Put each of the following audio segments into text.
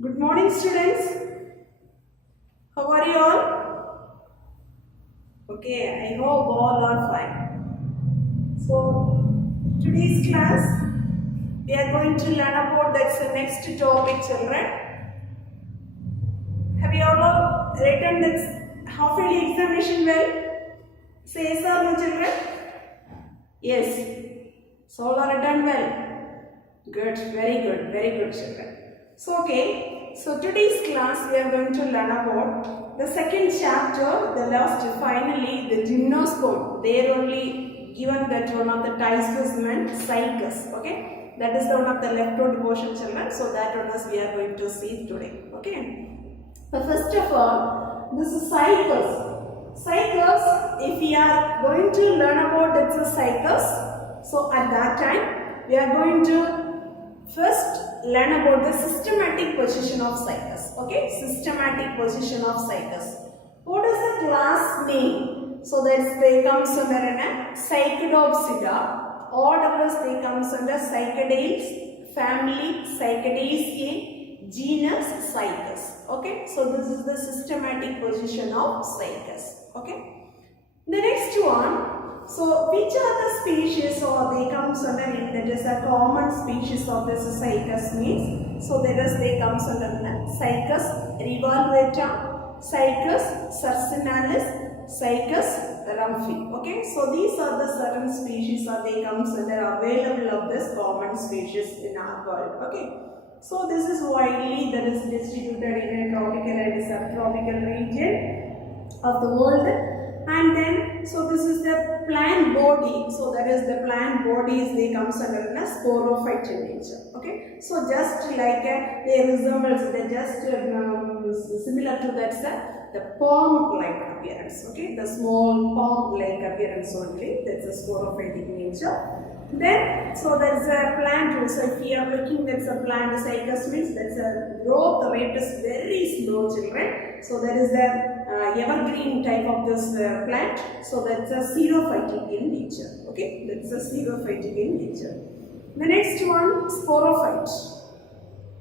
Good morning, students. How are you all? Okay, I hope all are fine. So, today's class, we are going to learn about that's the next topic, children. Have you all written this half-yearly examination well? Say yes or no, children? Yes. So, all are done well. Good, very good, children. So, okay, so today's class we are going to learn about the second chapter, the last, finally, the gymnosperm. There only given that one of the tie specimen, Cycas, okay. That is the one of the left out portion, children. So, that one is we are going to see today, okay. But first of all, this is Cycas. Cycas, if we are going to learn about it's a Cycas, so at that time, we are going to first learn about the systematic position of Cycas. Okay, systematic position of Cycas. What is the class name? So that they comes under a Cycadopsida. Order is they comes under Cycadales, family Cycadaceae, genus Cycas. Okay, so this is the systematic position of Cycas. Okay, the next one. So, which are the species or they comes under it, that is a common species of this Cycas means. So, that is they comes under Cycas revolvata, Cycas succinalis, Cycas rumphi. Okay, so these are the certain species or they comes under available of this common species in our world. Okay, so this is widely that is distributed in a tropical and subtropical region of the world. And then, so this is the plant body. So that is the plant bodies they comes under a sporophyte in nature. Okay. So just like they resembles, they just similar to that the palm-like appearance. Okay. The small palm-like appearance only. That's a sporophytic nature. Then, so there is a plant. So if you are looking, that's a plant. Cycas means that's a growth rate is very slow, children. So there is the evergreen type of this plant. So that's a xerophytic in nature. Okay, that's a xerophytic in nature. The next one, sporophyte.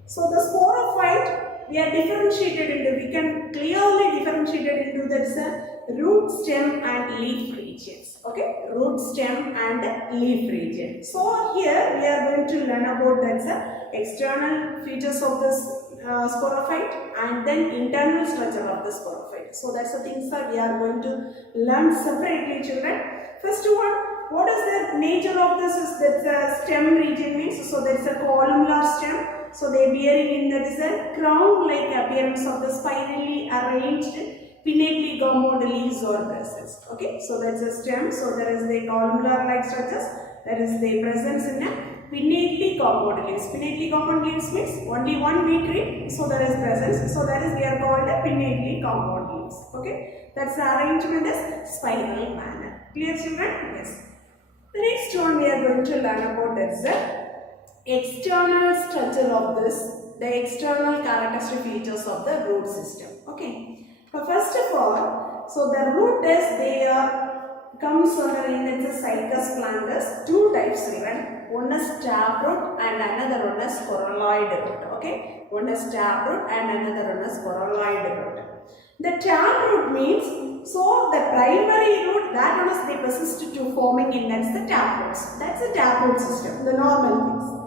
So the sporophyte we are differentiated into. We can clearly differentiate it into that's a root, stem, and leaf regions. Okay, root, stem, and leaf region. So here we are going to learn about that's external features of this sporophyte and then internal structure of the sporophyte. So that's the things that we are going to learn separately, children. First one, what is the nature of this? Is that's a stem region means. So that's a columnar stem. So they bearing in that is a crown-like appearance of the spirally arranged pinnately gummed leaves or bristles. Okay, so that's a stem. So there is the columnar-like structures. That is the presence in a pinnately gummed leaves. Pinnately gummed leaves means only one weak tree. So there is presence. So that is they are called a pinnately gummed leaves. Okay, that's the arrangement is spiral manner. Clear, children? Yes. The next one we are going to learn about is the external structure of this, the external characteristic features of the root system. Okay. But first of all, so the root is they comes under in its Cycas plantus, two types even. One is taproot and another one is coralloid root. Okay. One is taproot and another one is coralloid root. The taproot means, so the primary root, that one is they persist to forming in that's the taproots. That's the taproot system, the normal things.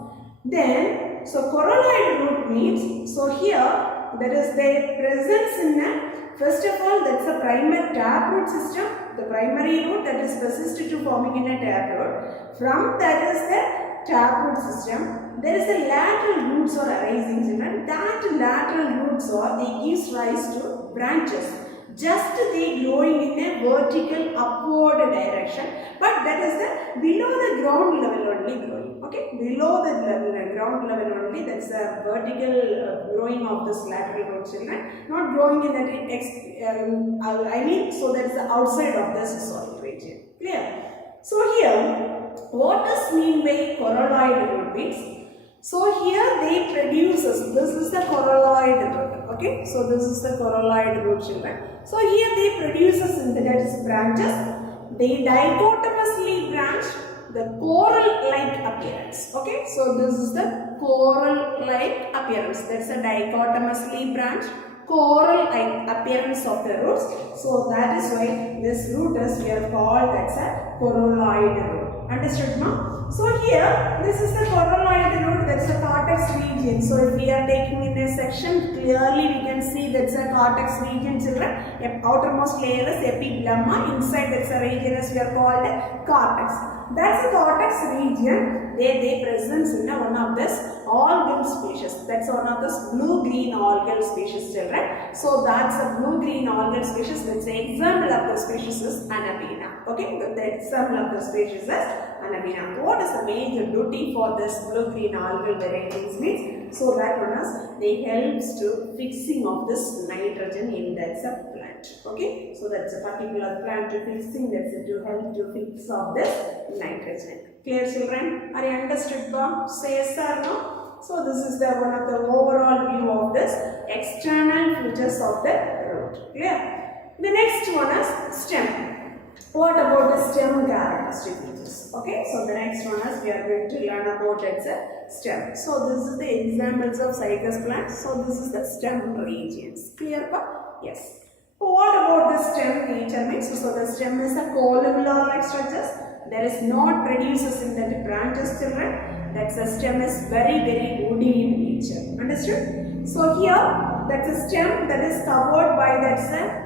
Then, so coralloid root means, so here there is the presence in a, first of all that's the primary taproot system, the primary root that is persisted to forming in a taproot. From that is the taproot system, there is a lateral roots or arising, and that lateral roots or they gives rise to branches. Just they growing in a vertical upward direction, but that is the below the ground level only growing. Okay, below the ground level only, that's the vertical growing of this lateral roots, children. Not growing in that I mean, so that's the outside of this soil region. Clear? So here, what does mean by coralloid root means? So here they produces, this is the coralloid root. Okay, so this is the coralloid root, children. So here they produces in that is branches. They dichotomously branch the coral-like appearance. Okay, so this is the coral-like appearance. That's a dichotomous leaf branch, coral-like appearance of the roots. So that is why this root is here called as a coralloid root. Understood, ma? So here, this is the coralloid root, that's the cortex region. So if we are taking in a section, clearly we can see that's a cortex region, children. Outermost layer is epiblema, inside that's a region is we are called cortex. That's the cortex region, they present in one of this algal species. That's one of this blue-green algal species, children. So that's a blue-green algal species. That's the example of the species is Anabina. Okay, the example of the species is Anabina. What is the major duty for this blue-green algal varieties means? So that one is, they helps to fixing of this nitrogen in that plant. Okay, so that's a particular plant to fixing, that's it to help to fix of this nitrogen. Clear, children? Are you understood? Say yes or no? So this is the one of the overall view of this external features of the root. Clear? The next one is stem. What about the stem characteristic features? Okay, so the next one is we are going to learn about its stem. So this is the examples of Cycas plants. So this is the stem regions. Clear? Yes. What about the stem nature means? So the stem is a columnar like structures. There is not produces in the branches, children. That's the stem is very woody in nature. Understood? So here that's a stem that is covered by that's a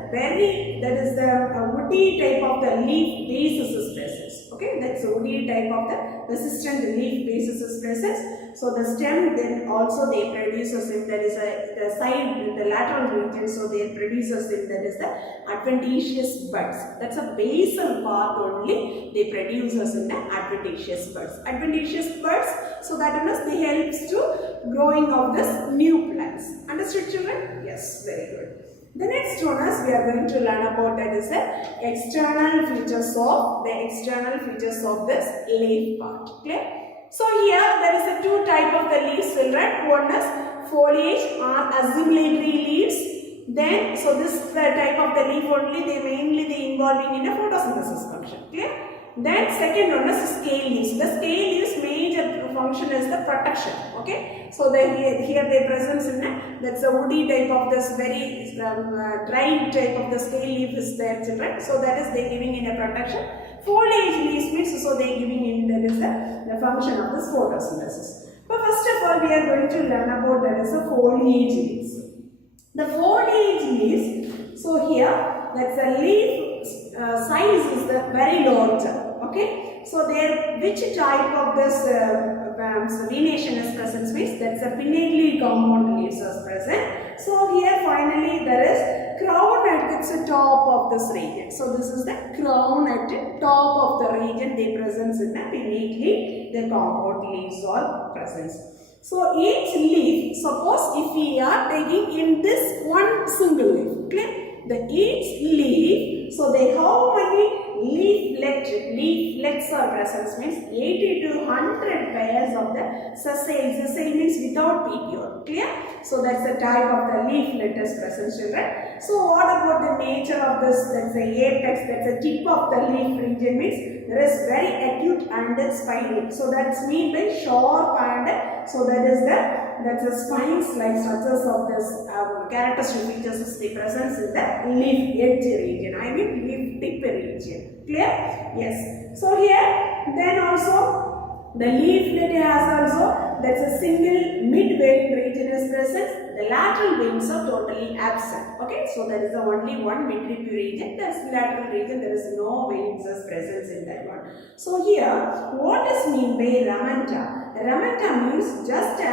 woody type of the leaf bases species. Okay, that's a woody type of the resistant leaf bases species. So the stem then also they produces if there is the side, the lateral region, so they produces if there is the adventitious buds. That's a basal part only they produces in the adventitious buds. Adventitious buds, so that means they helps to growing of this new plants. Understood, children? Yes, very good. The next one is we are going to learn about that is the external features of this leaf part. Okay? So here there is a two type of the leaves, children. One is foliage or assimilatory leaves. Then so this is the type of the leaf only they involving in a photosynthesis function. Okay? Then second one is scale leaves. The scale leaves major function is the protection. Okay, so here they present in that's a woody type of this very dry type of the scale leaf is there, children. So that is they giving in a protection. Foliage leaves means so they giving in that is the function of this photosynthesis. But first of all we are going to learn about that is the foliage leaves. The foliage leaves. So here that's a leaf size is the very large. Okay, so there which type of this venation is present means that's a pinnately compound leaves is present. So here finally there is crown at the top of this region. So this is the crown at the top of the region they present in the pinnately the compound leaves are present. So each leaf, suppose if we are taking in this one single leaf, clear? The each leaf, so they how many leaflets are present means 80 to 100 pairs of the sessile. Sessile means without petiole. Clear? So that's the type of the leaflet is present, children. So what about the nature of this? That's the apex, that's the tip of the leaf region means there is very acute and spiny. So that's mean by sharp and so that is that's the spines like structures of this characteristic features is the presence in the leaf edge region. I mean leaf tip region. Clear? Yes. So here then also the leaflet has also that's a single mid vein region is present. The lateral veins are totally absent. Okay, so there is only one mid-rib region. That's the lateral region. There is no veins as presence in that one. So here, what is mean by ramenta? Ramenta means just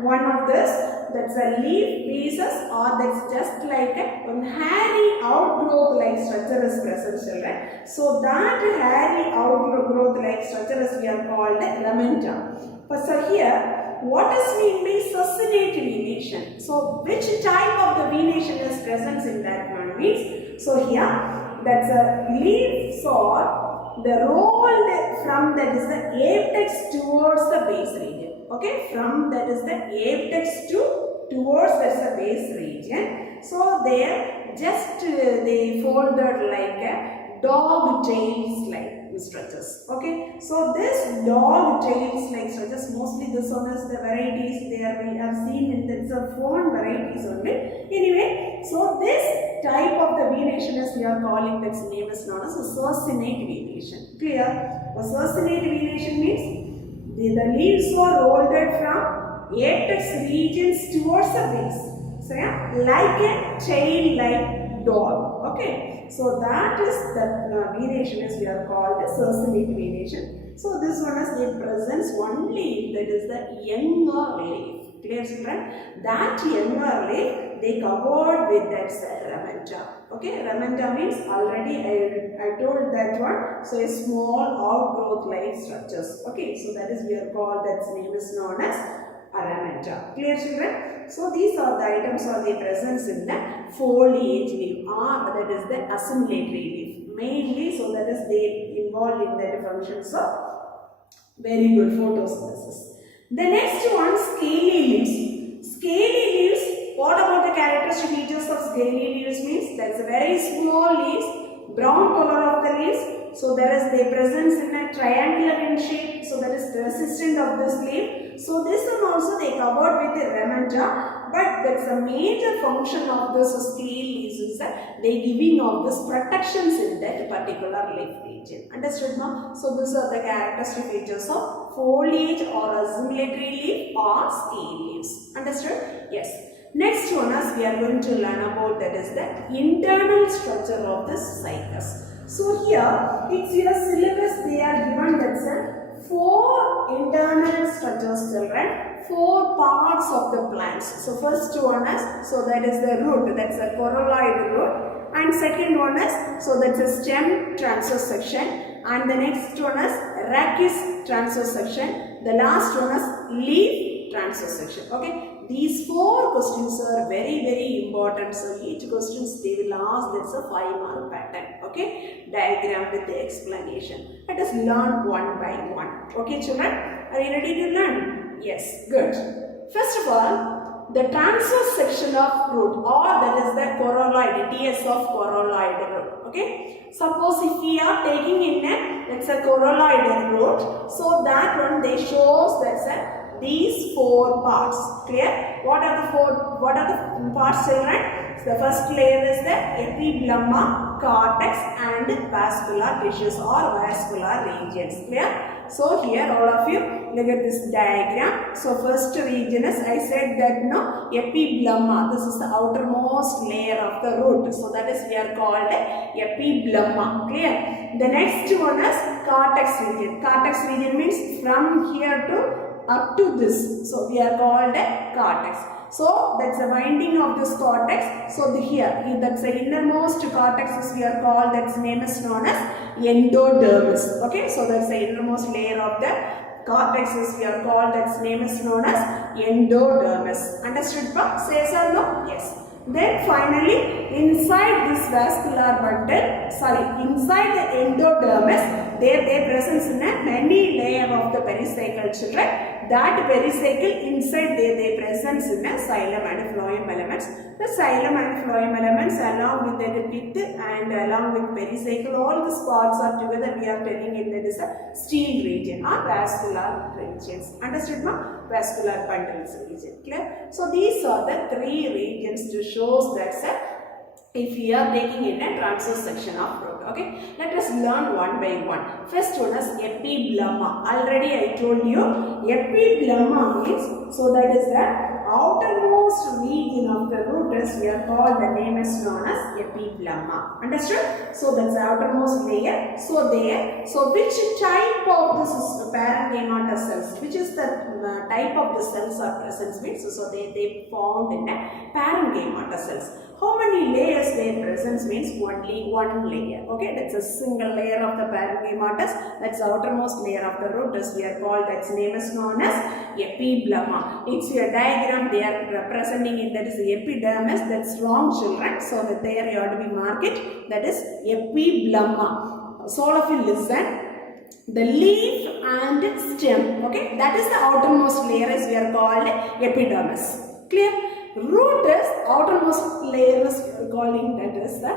one of this. That's a leaf bases or that's just like a hairy outgrowth like structure is present, children. So that hairy outgrowth like structure is we are called ramenta. But so here, what is mean by succinate venation? So which type of the venation is present in that one means? So here that's a leaf or the roll from that is the apex towards the base region. Okay, from that is the apex towards that's the base region. So there just they folded like a dog tails like structures. Okay, so this dog tails like structures, mostly this one is the varieties we have seen in the foreign varieties only. Anyway, so this type of the venation is we are calling, its name is known as a succinate venation. Clear? A succinate venation means the leaves are rolled from apex regions towards the base. So yeah, like a tail-like dog. Okay, so that is the venation is we are called a succinate venation. So this one is it presents one leaf, that is the younger leaf. Clear, children? That younger leaf they covered with that ramenta. Okay, ramenta means already I told that one. So a small outgrowth like structures. Okay, so that is we are called, that name is known as aramenta. Clear, children? So these are the items or the presence in the foliage leaf, or that is the assimilatory leaf. Mainly, so that is they involved in the functions of very good photosynthesis. The next one, scaly leaves. Scaly leaves, what about the characteristic features of scaly leaves means? That is a very small leaves, brown color of the leaves. So there is the presence in a triangular in shape. So that is persistent of this leaf. So this one also they covered with the ramenta, but that's a major function of this scale leaves is that they giving of this protections in that particular leaf region. Understood, ma'am? So these are the characteristic features of foliage or assimilatory leaf or scale leaves. Understood? Yes. Next one is we are going to learn about, that is the internal structure of this cycas. So here it's your syllabus, they are given that 4 internal structures, children, 4 parts of the plants. So first one is, so that is the root, that's a corolloid root, and second one is, so that's a stem transverse section, and the next one is rachis transverse section, the last one is leaf transverse section. Okay, these 4 questions are very important. So each questions they will ask, that's a 5-mark pattern. Okay, diagram with the explanation. Let us learn one by one. Okay, children, are you ready to learn? Yes, good. First of all, the transverse section of root, or that is the corolloid, TS of corolloid root. Okay, suppose if we are taking in it's a corolloid root, so that one they shows that's these 4 parts. Clear? What are the parts, children? So the first layer is the epiblema, cortex and vascular tissues or vascular regions. Clear? So here all of you look at this diagram. So first region is, I said that no, epiblema, this is the outermost layer of the root. So that is we are called epiblema. Clear? The next one is cortex region. Cortex region means from here to up to this. So we are called cortex. So that's the binding of this cortex. So here that's the innermost cortex we are called, that's name is known as endodermis. Okay, so that's the innermost layer of the cortex we are called, that's name is known as endodermis. Understood, pa? Say yes or no? Yes. Then finally inside this vascular bundle, inside the endodermis, there presence in a many layer of the pericycle, children. That pericycle inside they presence in a xylem and phloem elements. The xylem and phloem elements along with the pith and along with pericycle, all these parts are together we are telling it that is a steel region or vascular regions. Understood, ma? Vascular bundles region. Clear? So these are the 3 regions to show that if we are taking in a transverse section of root. Okay, let us learn one by one. First one is epiblema. Already I told you epiblema means, so that is the outermost region of the root is we are called, the name is known as epiblema. Understood? So that's the outermost layer. So there, so which type of this is parenchyma cells? Which is the type of the cells are present means? So they found in a parenchyma cells. How many layers they presence means only 1 layer. Okay, that's a single layer of the parenchyma. That's the outermost layer of the root we are called, that's name is known as epiblema. It's your diagram they are representing it, that is the epidermis. That's wrong, children. So that there you have to be mark it, that is epiblema. So all of you listen. The leaf and stem, okay, that is the outermost layer is we are called epidermis. Clear? Root is outermost layer is calling, that is the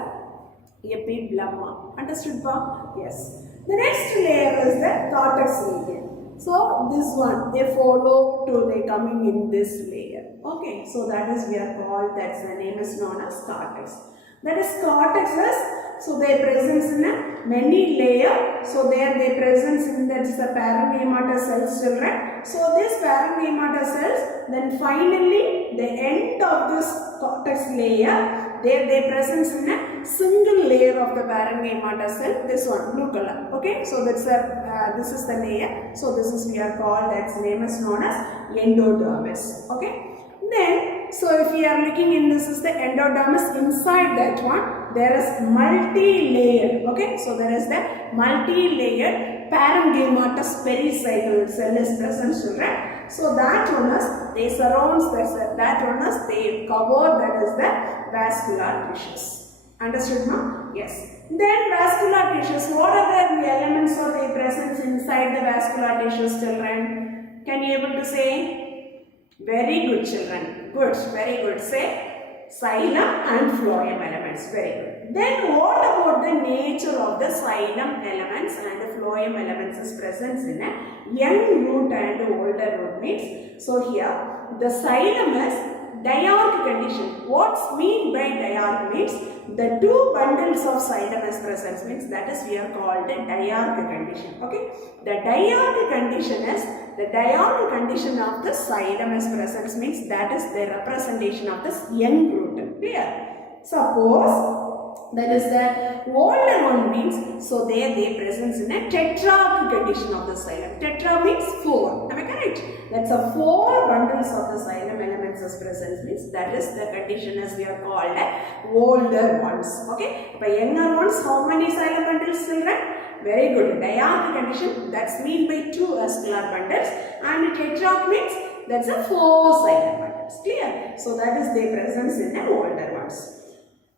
epiblema. Understood, pa? Yes. The next layer is the cortex layer. So this one, they follow to they coming in this layer. Okay, so that is we are called, that's the name is known as cortex. That is cortex is, so they presence in a many layer. So there they presence in that is the parenchyma cells children. So this parenchyma cells, then finally the end of this cortex layer, there they presence in a single layer of the parenchyma cell, this one blue color. Okay, so that's a this is the layer. So this is we are called, that's name is known as endodermis. Okay. Then, so if we are looking in this is the endodermis, inside that one there is multi-layered. Okay, so there is the multi-layered parenchymatous pericycle cell is present children. So that one is, they surrounds that one is, they cover, that is the vascular tissues. Understood now? Yes. Then vascular tissues, what are the elements or they present inside the vascular tissues children? Can you able to say? Very good children. Good. Very good. Say xylem and phloem elements. Very good. Then what about the nature of the xylem elements and the phloem elements is present in a young root and older root means. So here the xylem is diarch condition. What's mean by diarch means the two bundles of xylem is present means that is we are called the diarch condition. Okay. The diarch condition is the diarch condition of the xylem is present means that is the representation of this young root. Clear? Suppose that is the older one means, so there they presence in a tetrarch condition of the xylem. Tetra means 4. Am I correct? That's a 4 bundles of the xylem elements is present means that is the condition as we are called older ones. Okay. By younger ones, how many xylem bundles children? Very good. Diarch condition, that's mean by 2 vascular bundles, and tetrarch means that's a 4 xylem bundles. Clear? So that is the presence in the older ones.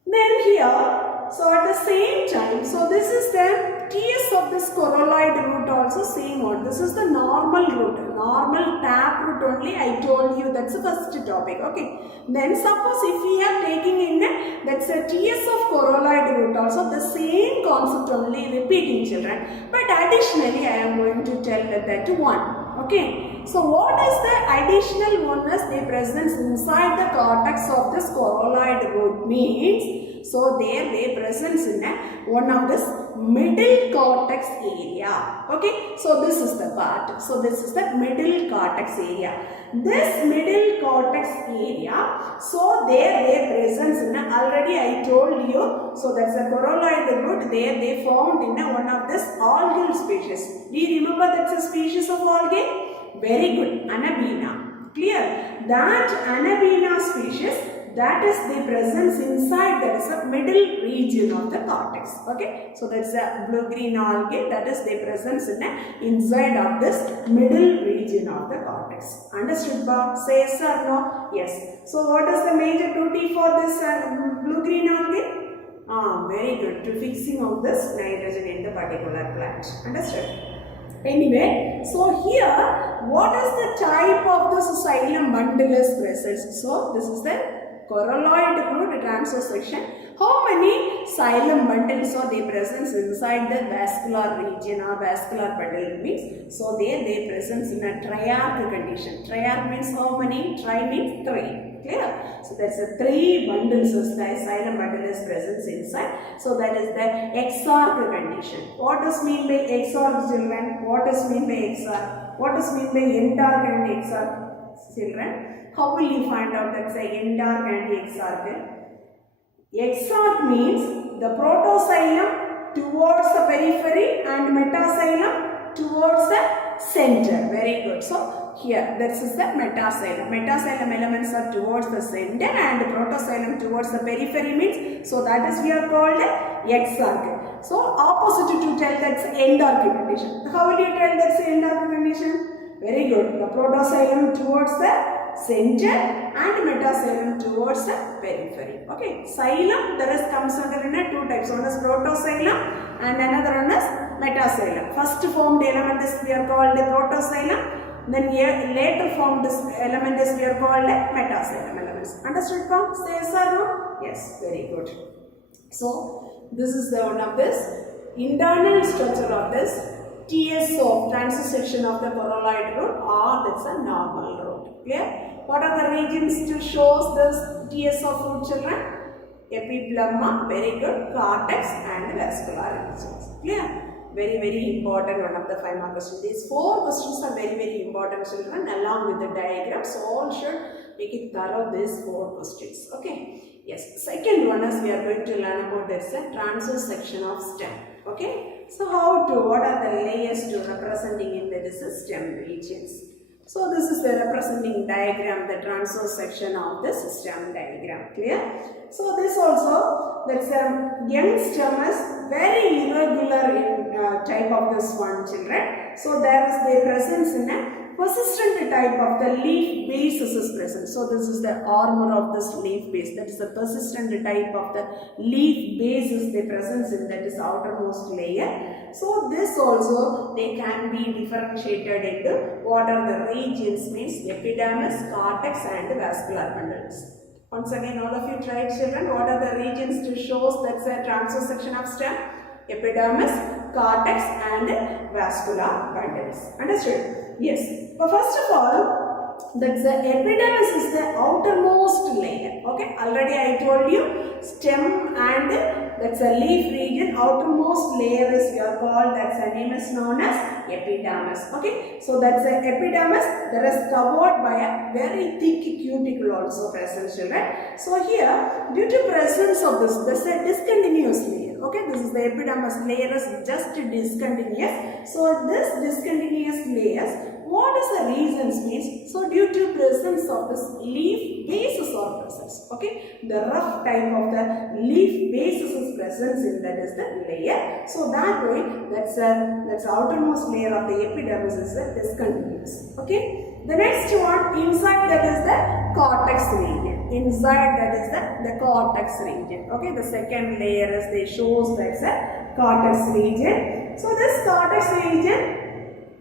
Then here, so at the same time, so this is the TS of this corolloid root also same one. This is the normal root, normal tap root only I told you, that's the first topic. Okay. Then suppose if we are taking in that's a TS of corolloid root also, the same concept only repeating children. But additionally I am going to tell that one. Okay. So what is the additional one is they presence inside the cortex of this corolloid root means, so there they presence in one of this middle cortex area. Okay, so this is the part. So this is the middle cortex area. This middle cortex area, so there they presence in already I told you. So that's a corolloid root. There they found in one of this algal species. Do you remember that's a species of algae? Very good. Anabina. Clear? That Anabina species, that is the presence inside, that is a middle region of the cortex. Okay. So that's a blue-green algae, that is the presence in inside of this middle region of the cortex. Understood, Bob? Say yes or no? Yes. So what is the major duty for this blue-green algae? Very good. To fixing of this nitrogen in the particular plant. Understood? Anyway, so here, what is the type of this xylem bundle is present? So, this is the corolloid root transversation. How many xylem bundles are they present inside the vascular region or vascular bundle means? So, there they present in a triarch condition. Triarch means how many? Tri means 3. Clear? So that's the 3 bundles of the xylem bundle is present inside. So that is the exarch condition. What does mean by exarch children? What does mean by exarch? What does mean by endarch and exarch children? How will you find out that's the endarch and exarch? Exarch means the protoxylem towards the periphery and metaxylem towards the center. Very good. So here, this is the metaxylem. Metaxylem elements are towards the center and protoxylem towards the periphery means, so that is we are called exarch. So opposite to tell that's endarch condition. How will you tell that's endarch condition? Very good. The protoxylem towards the center and metaxylem towards the periphery. Okay. Xylem, there is comes under in 2 types. One is protoxylem and another one is metaxylem. First formed element is we are called the protoxylem. Then later formed this element is we are called metaxylem elements. Understood, Tom? Say yes or no? Yes, very good. So this is the one of this internal structure of this TSO, transition of the coralloid root, or that's a normal root. Clear? What are the regions to show this TSO fruit, children? Epiplemma, very good, cortex and vascular regions. Clear? Very important, one of the 5 mark questions. These 4 questions are very important, children, along with the diagrams. So all should make it thorough, these 4 questions. Okay? Yes. Second one is we are going to learn about this transverse section of stem. Okay? So what are the layers to representing in the stem regions? So this is the representing diagram, the transverse section of the stem diagram. Clear? So this also, that's a young stem is very irregular in type of this one, children. So there is the presence in a persistent type of the leaf bases is present. So this is the armor of this leaf base. That is the persistent type of the leaf base is the presence in that is outermost layer. So this also they can be differentiated into what are the regions, means epidermis, cortex and vascular bundles. Once again, all of you tried, children, what are the regions to show that's a transverse section of stem? Epidermis, cortex and vascular bundles. Understood? Yes. But first of all, that's the epidermis is the outermost layer. Okay, already I told you stem and that's a leaf region, outermost layer is your called, that's a name is known as epidermis. Okay, so that's the epidermis that is covered by a very thick cuticle also present, children. So here, due to presence of this, there's a discontinuous layer. Okay, this is the epidermis layer is just discontinuous. So this discontinuous layers, what is the reasons means? So due to presence of this leaf bases or presence. Okay, the rough type of the leaf bases is presence in that is the layer. So that way, that's outermost layer of the epidermis is discontinuous. Okay, the next one inside that is the cortex region. Inside that is the cortex region. Okay, the second layer is they shows that's a cortex region. So this cortex region,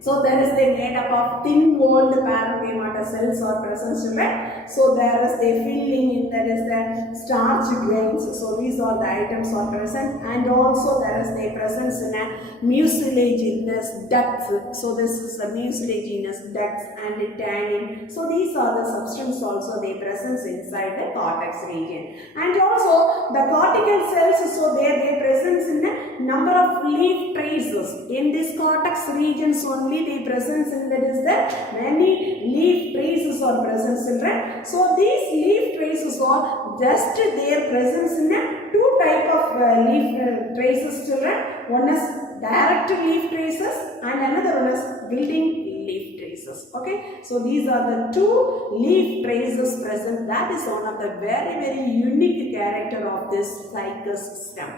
so there is they made up of thin-walled parenchyma cells or present, children. So there is the filling in that is the starch grains. So these are the items are present, and also there is the presence in a mucilaginous ducts. So this is the mucilaginous ducts and the tannin. So these are the substances also they presence inside the cortex region, and also the cortical cells. So they presence in a number of leaf traces in this cortex regions only. The presence in that is the many leaf traces are present, children. So these leaf traces are just their presence in a 2 type of leaf traces, children. One is direct leaf traces and another one is building leaf traces. Okay, so these are the 2 leaf traces present. That is one of the very unique character of this Cycas stem.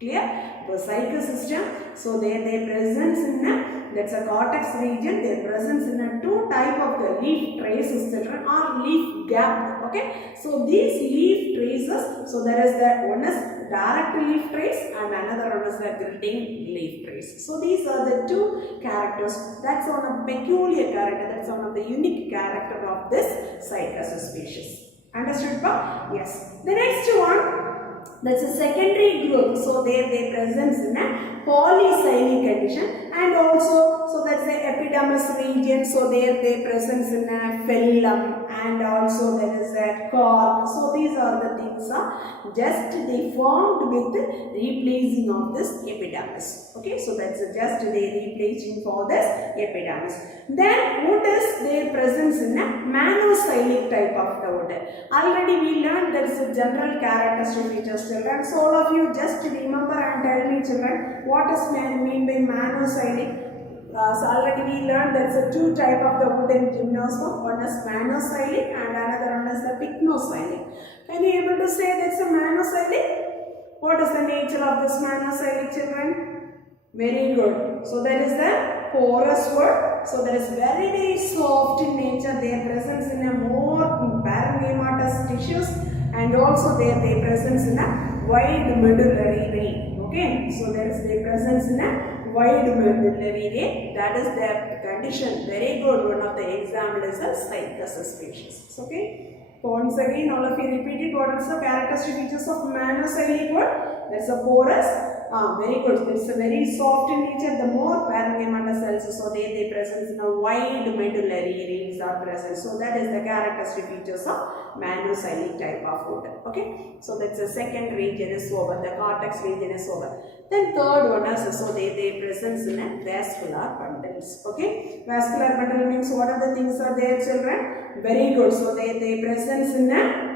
Clear? The Cycas system, so they presence in a, that's a cortex region, their presence in a 2 type of the leaf traces, children, or leaf gap. Okay, so these leaf traces, so there is the one is direct leaf trace and another one is the building leaf trace. So these are the 2 characters. That's one of peculiar character, that's one of the unique character of this Cycas species. Understood, pa? Yes. The next one, that's a secondary growth. So they presence in a polycyclic condition, and also so that's the epidermis region. So they presence in a phellum, and also there is a cork. So these are the things are just they formed with replacing of this epidermis. Okay, so that's just they replacing for this epidermis. Then wood is their presence in a monocyclic type of the wood. Already we learned there is a general characteristic features, children. So all of you just remember and tell me, children, what is mean by monocyclic? So already we learned there is a 2 type of the wood in gymnosperm. One is monocyclic and another one is the pycnocyclic. Can you able to say that's a monocyclic? What is the nature of this monocyclic, children? Very good. So there is the porous wood. So there is very soft in nature. Their presence in a more parenchymatous tissues, and also their presence in a wide medullary vein. Okay, so there is their presence in a wide medullary vein. That is their condition. Very good. One of the example is a Cycas species. Okay. Once again, all of you repeat it. What is the characteristic features of monocyclic wood? That's a porous, very good. It's a very soft in nature. The more parenchyma cells, so they present in a wide medullary rings are present. So that is the characteristic features of monozylic type of food. Okay. So that's the second region is over. The cortex region is over. Then third one is so they present in a vascular bundles. Okay. Vascular bundle means what are the things are there, children? Very good. So they present in a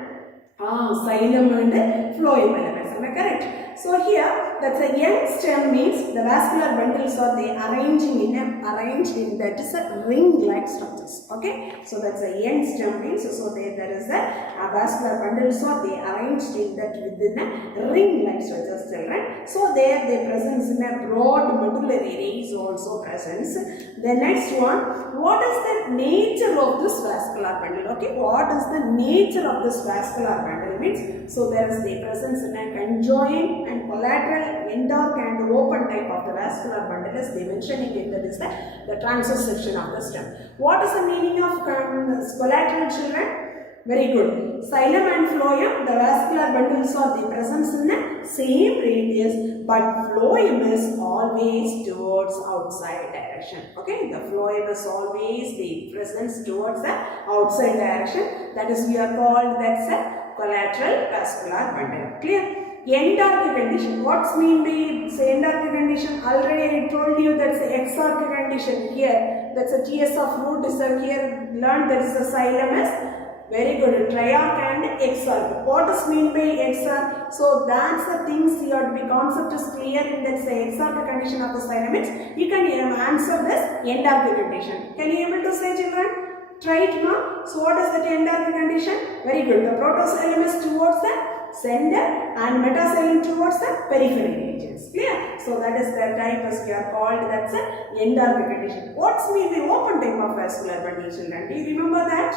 xylem and phloem elements. Am I correct? So here, that's a young stem means the vascular bundles are they arranged in that is a ring-like structures. Okay, so that's a young stem means so there is a vascular bundles are they arranged in that within a ring-like structures, children. So there they presence in a broad medullary rays also presence. The next one, what is the nature of this vascular bundle? Okay, what is the nature of this vascular bundle means? So there is the presence in a conjoined and collateral, endarc and open type of the vascular bundle is they mentioning it, that is the transverse section of the stem. What is the meaning of collateral, children? Very good. Xylem and phloem, the vascular bundles are the presence in the same radius, but phloem is always towards outside direction. Okay, the phloem is always the presence towards the outside direction. That is we are called that's a collateral vascular bundle. Clear? Endarc condition. What's mean by say endarc condition? Already I told you that's the exarch condition here. That's a TS of root is here. Learned that is the xylem is very good. Triarch and exarch. What is mean by exarch? So that's the things you have to be concept is clear in that say exarch condition of the xylem. You can answer this endarc condition. Can you able to say, children? Try it now. So what is that endarc condition? Very good. The protoxylem is towards the center and metaxylem towards the periphery regions. Clear? So that is the type as we are called, that's a endarc condition. What's mean the open type of vascular bundle, children? Do you remember that?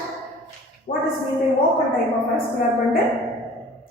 What is mean the open type of vascular bundle?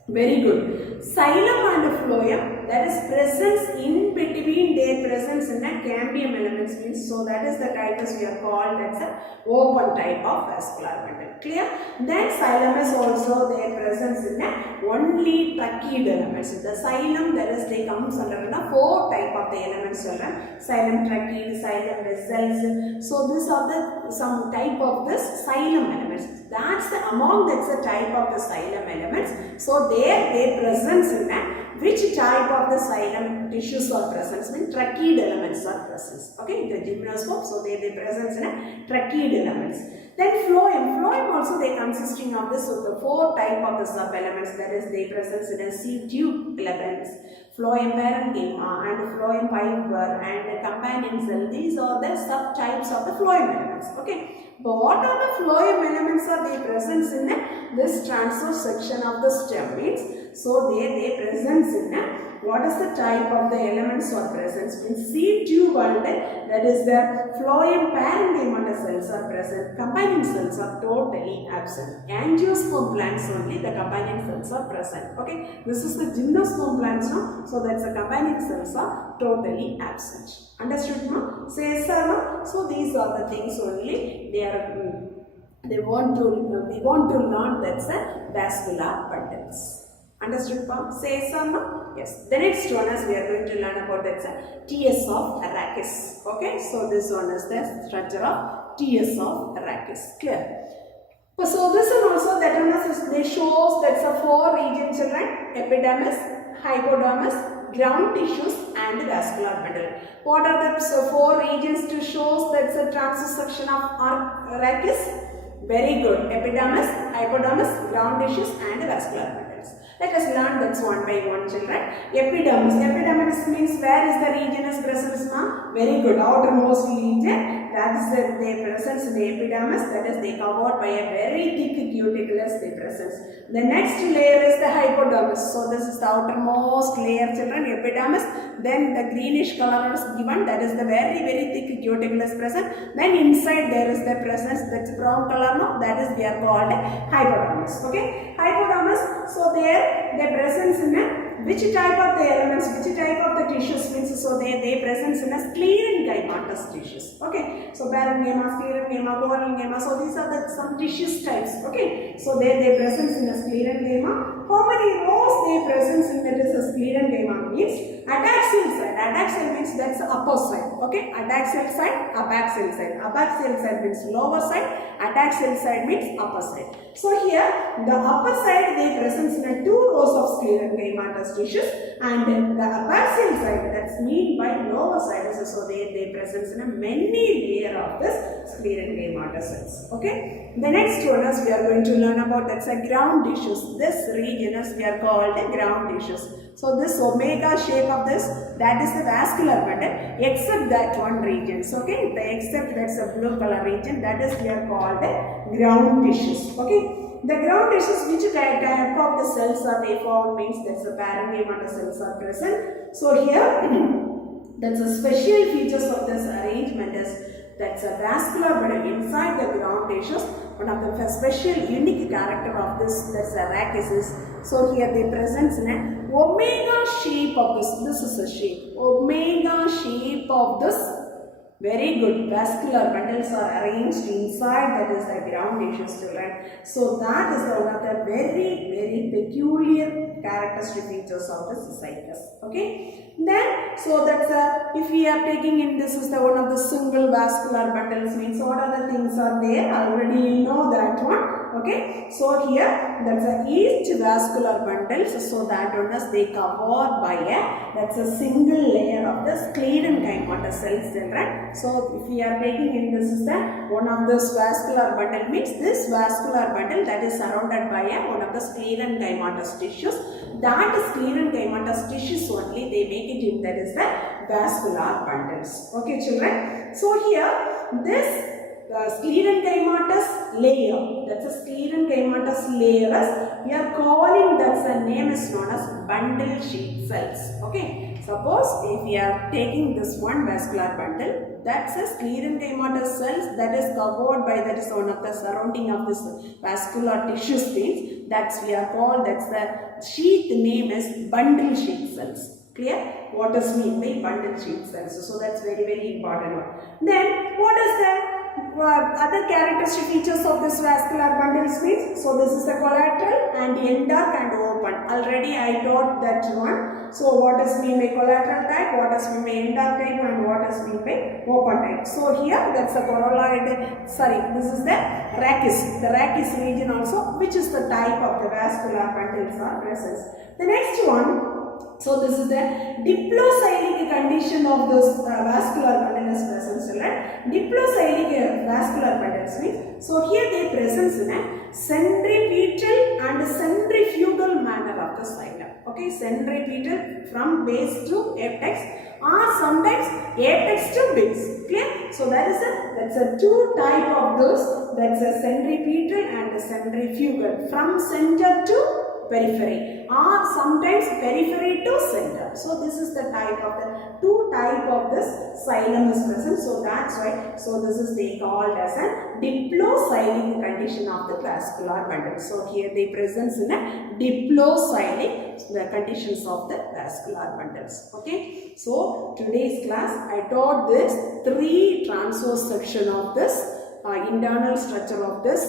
Very good. Xylem and phloem, that is presence in between their presence in the cambium elements means, so that is the type as we are called, that's a open type of vascular bundle. Clear? Then xylem is also their presence in the only tracheid elements. The xylem, that is they comes under the four type of the elements, children. Xylem tracheid, xylem vessels. So these are the some type of this xylem elements. That's the among that's the type of the xylem elements. So there they presence in that which type of the xylem tissues are present, means tracheid elements are present. Okay, the gymnoscope, so they presence in a tracheid elements. Then phloem also they consisting of this, so the four type of the sub elements, that is they presence in a sieve tube elements, phloem parenchyma and phloem fiber and companion cell. These are the subtypes of the phloem elements. Okay, but what are the phloem elements are they presence in this transverse section of the stem means? So they presence in what is the type of the elements or presence means sieve tube and that is the phloem parenchyma cells are present. Companion cells are totally absent. Angiosperm plants only the companion cells are present. Okay, this is the gymnosperm plants now. So that's the companion cells are totally absent. Understood, no? Say yes or no? So these are the things only we want to learn, that's the vascular bundles. Understood, Pam? Say yes or no? Yes. The next one is we are going to learn about that's a TS of Arachis. Okay, so this one is the structure of TS of Arachis. Clear? So this one also that one is they shows that's a four regions, children: epidermis, hypodermis, ground tissues and vascular bundle. What are the four regions to show that's a transverse section of Arachis? Very good. Epidermis, hypodermis, ground tissues and vascular bundles. Let us learn that's one by one, children. Epidermis. Epidermis means where is the region is present, ma? Very good. Outermost region. That is the presence in the epidermis. That is they covered by a very thick cuticulus they presence. The next layer is the hypodermis. So this is the outermost layer, children. Epidermis. Then the greenish color is given. That is the very thick cuticulus present. Then inside there is the presence. That's brown color. No, that is they are called hypodermis. Okay, hypodermis. So there the presence in a which type of the elements, which type of the tissues means, so they presence in a sclerenchymatous tissues. Okay, so parenchyma, sclerenchyma, parenchyma, so these are the some tissues types. Okay, so they presence in a sclerenchyma. How many rows they presence in that is a sclerenchyma means attached to adaxial means that's upper side. Okay, adaxial side, abaxial side. Abaxial side means lower side, adaxial side means upper side. So here the upper side they presents in 2 rows of sclerenchymatous tissues, and the abaxial side, that's mean by lower side, so they presents in many layer of this sclerenchymatous cells. Okay, the next one is we are going to learn about that's a ground tissues. This region is we are called a ground tissues. So this omega shape of this, that is the vascular bundle, except that one region. So, okay, except that's a blue color region, that is we are called a ground tissues. Okay, the ground tissues, which type of the cells are they found means that's the parenchymatous cells are present. So here that's a special features of this arrangement is that's a vascular bundle inside the ground tissues. One of the special unique character of this, that's a rachis. So here they present in a omega shape of this. This is a shape, omega shape of this. Very good. Vascular bundles are arranged inside, that is the ground tissues, children. So that is one of the very peculiar characteristic features of the cycas. Okay. Then, so that's if we are taking in this is the one of the single vascular bundles means what are the things are there? Already you know that one. Okay. So here that's each vascular bundles. So that one is they covered by that's a single layer of the sclerenchymatous cells, children. So if we are taking in this is the one of this vascular bundle means this vascular bundle that is surrounded by one of the sclerenchymatous tissues. That sclerenchymatous tissues only they make it in, that is the vascular bundles. Okay, children. So here this sclerenchymatous layer, that's a sclerenchymatous layer, we are calling that's the name is known as bundle sheath cells. Okay, suppose if we are taking this one vascular bundle, that's a sclerenchymatous cells that is covered by, that is one of the surrounding of this vascular tissue things, that's we are called, that's the sheath name is bundle sheath cells. Clear? What does mean by bundle sheath cells? So that's very important one. Then what is the other characteristic features of this vascular bundles means? So this is the collateral and endark and open. Already I taught that one. So what does mean by collateral type, what does mean by endark type, and what does mean by open type. So here that's a corollary, sorry, this is the rachis. The rachis region also, which is the type of the vascular bundles are present. The next one, so this is the diplocytic condition of this vascular bundle is present, children. Diplocytic vascular bundles means, so here they present in a centripetal and centrifugal manner of the xylem. Okay, centripetal from base to apex, or sometimes apex to base. Clear? So that's a 2 type of those. That's a centripetal and a centrifugal, from center to periphery, or sometimes periphery to center. So this is the type of the 2 type of this xylem is present. So that's why, so this is they called as a diplocytic condition of the vascular bundle. So here they present in a diplocytic the conditions of the vascular bundles. Okay. So today's class I taught this 3 transverse section of this internal structure of this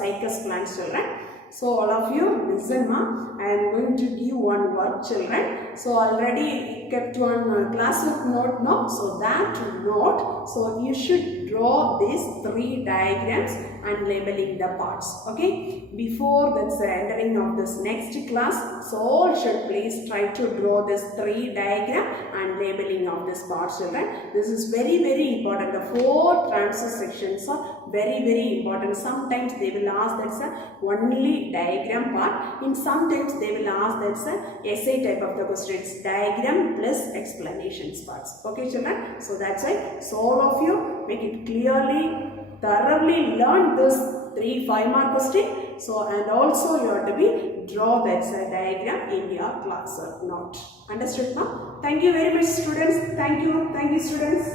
Cycas plant, children. So all of you listen, ma. I am going to give one work, children. So already kept one classwork note now. So that note, so you should draw these 3 diagrams and labeling the parts. Okay. Before that's entering of this next class, so all should please try to draw this 3 diagram and labeling of this parts, children. This is very important. The 4 transverse sections are very important. Sometimes they will ask that's a only diagram part. In sometimes they will ask that's a essay type of the questions, diagram plus explanations parts. Okay, children. So that's why. So all of you make it clearly, thoroughly learn this 3 5-mark question. So and also you have to be draw that's a diagram in your class note. Understood, ma'am? Thank you very much, students. Thank you students.